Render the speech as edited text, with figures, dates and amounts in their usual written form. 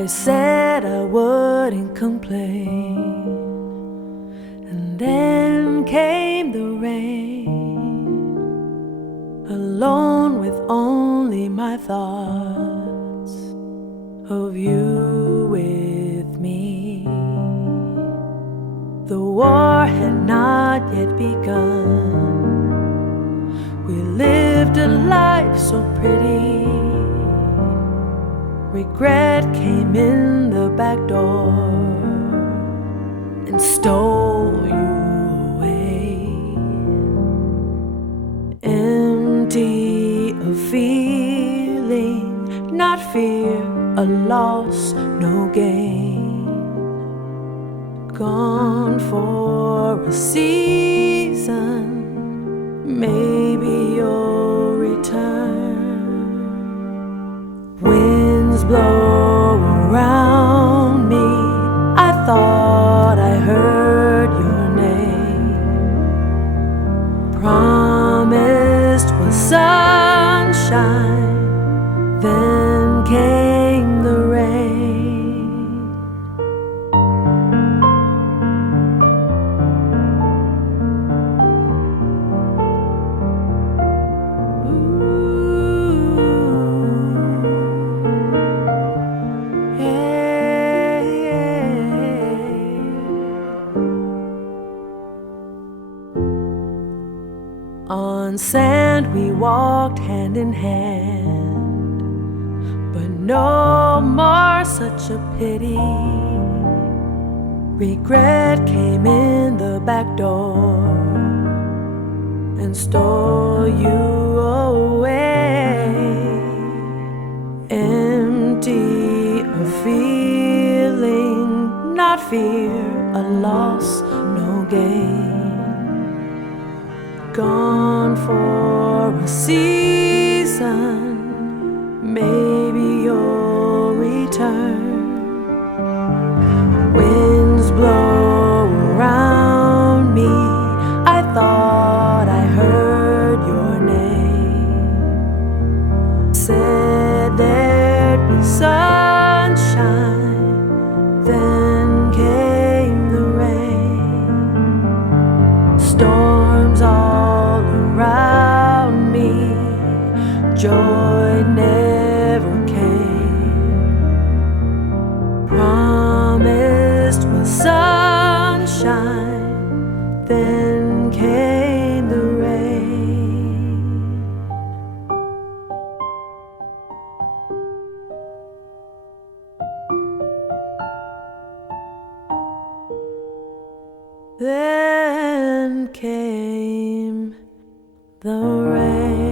I said I wouldn't complain, and then came the rain, alone with only my thoughts of you with me. The war had not yet begun. We lived a life so pretty. Regret came in the back door and stole you away. Empty of feeling, not fear, a loss, no gain. Gone for a season, maybe you'll return. Winds blow around me, I thought I heard your name. Promised was sunshine, then came the rain. On sand we walked hand in hand, but no more such a pity. Regret came in the back door and stole you away. Empty of feeling, not fear, a loss, no gain. Gone for a season, maybe you'll return. Winds blow around me, I thought I heard your name. Said there'd be sunshine, then came the rain. Storms all around me, joy never came. Promised was sunshine, then came the rain. Then came the rain.